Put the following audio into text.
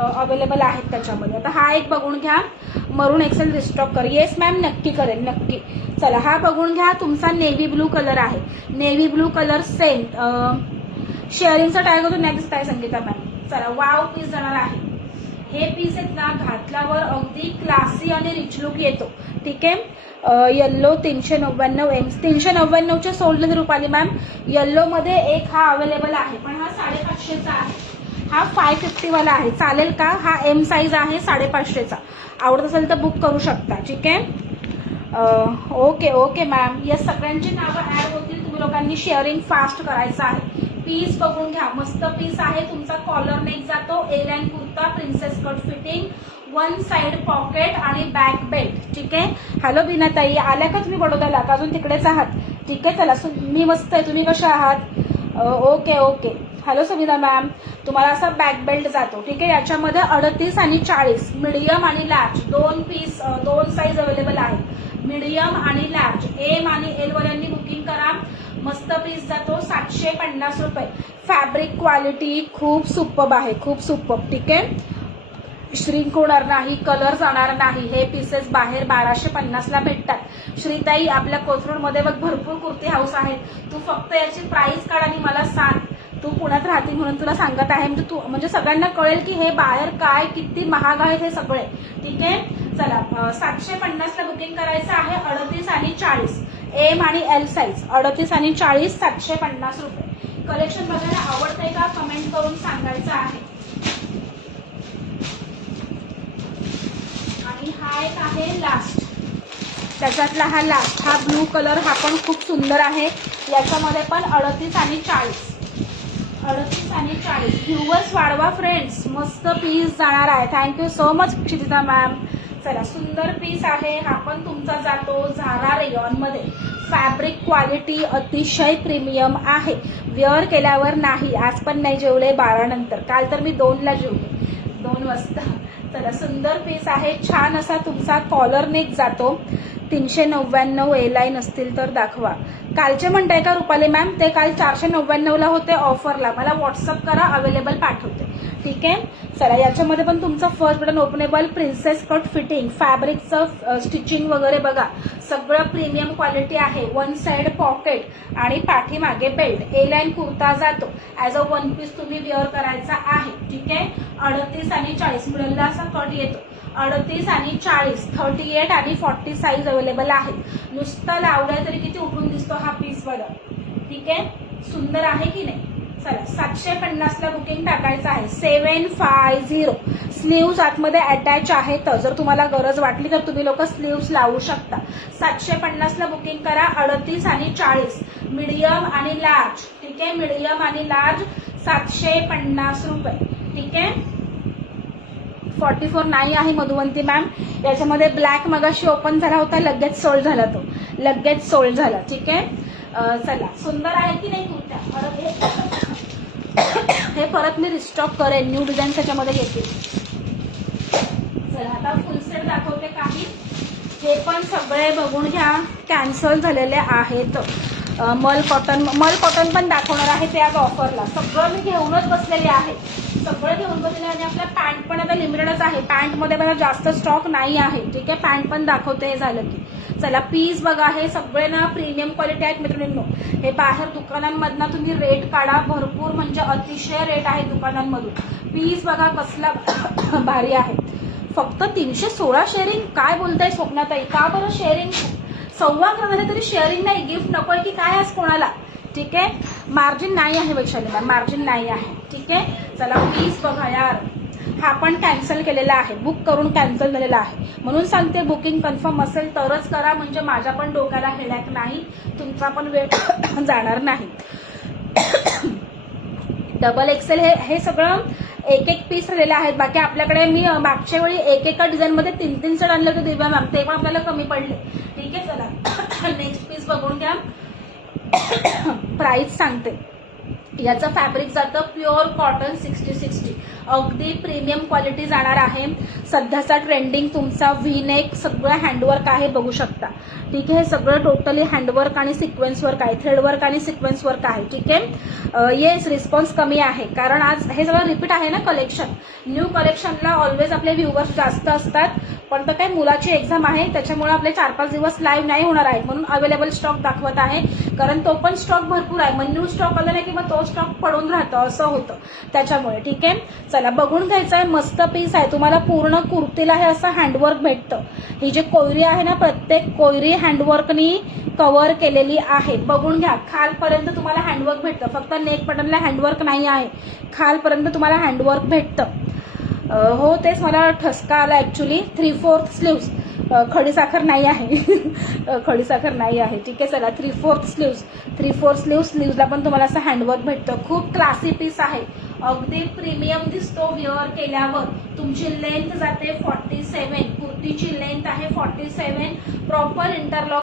Available आहेत त्याच्यामध्ये. आता हा एक बघून घ्या, मरून एक्सेल रिस्टॉक कर. येस मॅम, नक्की करेल, नक्की. चला हा बघून घ्या, तुमचा नेव्ही ब्लू कलर आहे. Navy blue colour same. शेअरिंगचा टॅग होतो, नेक्स्ट काय संगीता मॅम. चला वाव पीस जाणार आहे. हे पीस आहेत ना, घातल्यावर अगदी क्लासी आणि रिच लुक येतो. ठीक आहे. येल्लो 399 एम, 399चे सोल्ड रुपाली मॅम. येल्लो मध्ये एक हा अवेलेबल आहे, पण हा 550चा आहे. हा 550 वाला आहे, चालेल का? हा एम साईज आहे 550चा. आवडत असेल तर बुक करू शकता. ठीक आहे. Okay okay ma'am. यस, सगळ्यांची नावं ऍड होतील. तुम्ही लोकांनी शेअरिंग फास्ट करायचं आहे. पीस बघून घ्या, मस्त पीस आहे तुमचा. कॉलर नेक जातो, ए लाईन कुर्ता, princess cut fitting, one side pocket आणि बॅक बेल्ट. ठीक आहे. हॅलो बीनाताई, आल्या का तुम्ही बडोद्याला का अजून तिकडेच आहात? ठीक आहे, चला मी मस्त आहे. तुम्ही कशा आहात? Okay okay. Hello Savita ma'am. तुम्हाला असा बॅक बेल्ट जातो. ठीक आहे. याच्यामध्ये 38 आणि 40 मीडियम आणि लार्ज दोन पीस, दोन साईज अवेलेबल आहेत. मीडियम आणि लार्ज, एम आणि एल वाल्यांनी बुकिंग करा. मस्त पीस जातो 750 रुपये. फॅब्रिक क्वालिटी खूप सुपर्ब आहे, खूप सुपर्ब. ठीक आहे. श्रिंक होणार नाही, कलर जाणार नाही. हे पीसेस बाहेर 1250ला भेटतात. श्रीताई, आपल्या कोथरूडमध्ये बघ भरपूर कुर्ती हाऊस आहेत. तू फक्त याची प्राइस काढ आणि मला सांग. तू पुण्यात राहते म्हणून तुला सांगत आहे. म्हणजे सगळ्यांना कळेल की हे बाहेर काय किती महाग आहेत हे सगळे. ठीक आहे. चला 750ला बुकिंग करायचं आहे. 38 आणि 40 एम आणि एल साईज, 38 आणि 40 750 रुपये. कलेक्शन बघायला आवडतंय का? कमेंट करून सांगायचं आहे. आणि हा एक आहे लास्ट, त्याच्यातला हा लास्ट, हा ब्लू कलर, हा पण खूप सुंदर आहे. याच्यामध्ये पण 38 आणि 40, 38 आणि 40. व्ह्यूवर्स वाढवा फ्रेंड्स, मस्त पीस जाणार आहे. Thank you so much Kshitija ma'am. चला सुंदर पीस आहे. हा पण तुमचा जातो झारा रेयॉन मध्ये. फॅब्रिक क्वालिटी अतिशय प्रीमियम आहे. वेअर केल्यावर नाही, आज पण नाही जेवले 12 नंतर. काल तर मी 2ला जेवले, 2 वाजता. चला सुंदर पीस आहे. छान असा तुमचा कॉलर नेक जातो. 399 ए लाईन असतील तर दाखवा. कालचे म्हणताय का रुपाली मॅम? ते काल 499ला होते ऑफरला. मला व्हॉट्सअप करा, अवेलेबल पाठवते. ठीक आहे. चला याच्यामध्ये पण तुमचं first button openable, princess cut fitting, फॅब्रिकचं स्टिचिंग वगैरे बघा, सगळं प्रीमियम क्वालिटी आहे. वन साइड पॉकेट आणि पाठीमागे बेल्ट. ए लाईन कुर्ता जातो. ऍज अ वन पीस तुम्ही वेअर करायचा आहे. ठीक आहे. 38 आणि 40 मिडलला असा कट येतो. 38 आणि 40, 38 आणि 40 साईज अवेलेबल आहे. नुसता लावलाय तरी किती उठून दिसतो हा पीस बघा. ठीक आहे. सुंदर आहे की नाही? चला 750ला बुकिंग टाकायचं आहे. 750. स्लीव्स आतमध्ये अटॅच आहेत. जर तुम्हाला गरज वाटली तर तुम्ही लोक स्लीव्स लावू शकता. 750ला बुकिंग करा. 38 आणि 40 मीडियम आणि लार्ज. ठीक आहे. मीडियम आणि लार्ज 750 रुपये. ठीक आहे. 44 नाही आहे मधुवंती मॅम. याच्यामध्ये ब्लॅक मगाशी ओपन झाला होता, लगेच सोल्ड झाला, तो लगेच सोल्ड झाला. ठीक आहे. चला सुंदर आहे की नाही कुर्त्या? हे परत मी रिस्टॉक करेन, न्यू डिझाईन त्याच्यामध्ये येतील. चला आता फुल सेट दाखवते काही. हे पण सगळे बघून घ्या, कॅन्सल झालेले आहेत. मल कॉटन पण दाखवणार आहे ते आज ऑफरला. सगळं मी घेऊनच बसलेले आहे, सगळं घेऊन बसलेले. आणि आपला पॅन्ट पण आता लिमिटेडच आहे. पॅन्टमध्ये मला जास्त स्टॉक नाही आहे. ठीक आहे. पॅन्ट पण दाखवते हे झालं की. चला पीस बघा, हे सगळे ना प्रीमियम क्वालिटी आहेत मित्रांनो. हे बाहेर दुकानांमधनं तुम्ही रेट काढा, भरपूर म्हणजे अतिशय रेट आहे दुकानांमधून. पीस बघा कसला भारी आहे. फक्त 316 शेअरिंग. काय बोलताय स्वप्नाताई? का बरं शेअरिंग? 11.25 झाले तरी शेअरिंग नाही. गिफ्ट नकोय की काय आज कोणाला? ठीक आहे. मार्जिन नाही आहे वैशाली मॅम, मार्जिन नाही आहे. ठीक आहे. चला पीस बघा यार. हा पण कॅन्सल केलेला आहे, बुक करून कॅन्सल झालेला आहे. म्हणून सांगते बुकिंग कन्फर्म असेल तरच करा, म्हणजे माझ्या पण डोक्याला हेडॅक नाही, तुमचा पण वेळ जाणार नाही. डबल एक्सेल हे सगळं एक एक पीस राहिलेले आहेत. बाकी आपल्याकडे मी मागच्या वेळी एकेका डिझाईनमध्ये 3-3 सेट आणले होते दिव्या मॅम, ते पण आपल्याला कमी पडले. ठीक आहे. चला नेक्स्ट पीस बघून घ्या. प्राइस सांगते. याचं फॅब्रिक जातं प्युअर कॉटन 60-60. अगदी प्रीमियम क्वालिटी जाणार आहे. सध्याचा ट्रेंडिंग तुमचा व्ही नेक सगळं हँडवर्क आहे, बघू शकता. ठीक आहे, हे सगळं टोटली हँडवर्क आणि सिक्वेन्स वर्क आहे, थ्रेडवर्क आणि सिक्वेन्स वर्क आहे. ठीक आहे, येस रिस्पॉन्स कमी आहे कारण आज हे सगळं रिपीट आहे ना कलेक्शन. न्यू कलेक्शनला ऑलवेज आपले व्ह्यूवर्स जास्त असतात, पण तर काय मुलाची एक्झाम आहे त्याच्यामुळे आपले 4-5 दिवस लाईव्ह नाही होणार आहे, म्हणून अवेलेबल स्टॉक दाखवत आहे. कारण तो पण स्टॉक भरपूर आहे, मग न्यू स्टॉक आला नाही किंवा तो स्टॉक पडून राहतो असं होतं त्याच्यामुळे. ठीक आहे, चला बघून घ्यायचं आहे. मस्त पीस आहे, तुम्हाला पूर्ण कुर्तीला हे असं हँडवर्क भेटतं. ही जी कोयरी आहे ना, प्रत्येक कोयरी हँडवर्कनी कव्हर केलेली आहे. बघून घ्या, खालपर्यंत तुम्हाला हँडवर्क भेटतं, फक्त नेक बटनला हँडवर्क नाही आहे, खालपर्यंत तुम्हाला हँडवर्क भेटतं. हो तेच मला ठसका आला ऍक्च्युली. 3/4 स्लीव्स, खडीसाखर नाही आहे खडीसाखर नाही आहे. ठीक आहे, चला 3/4 स्लीव्स, स्लीव्सला पण तुम्हाला असं हँडवर्क भेटतं. खूप क्लासी पीस आहे, अगदी प्रीमियम दिसतो वेअर केल्यावर. तुमची लेंथ जाते 47, कुर्तीची लेंथ आहे 47, प्रॉपर इंटरलॉक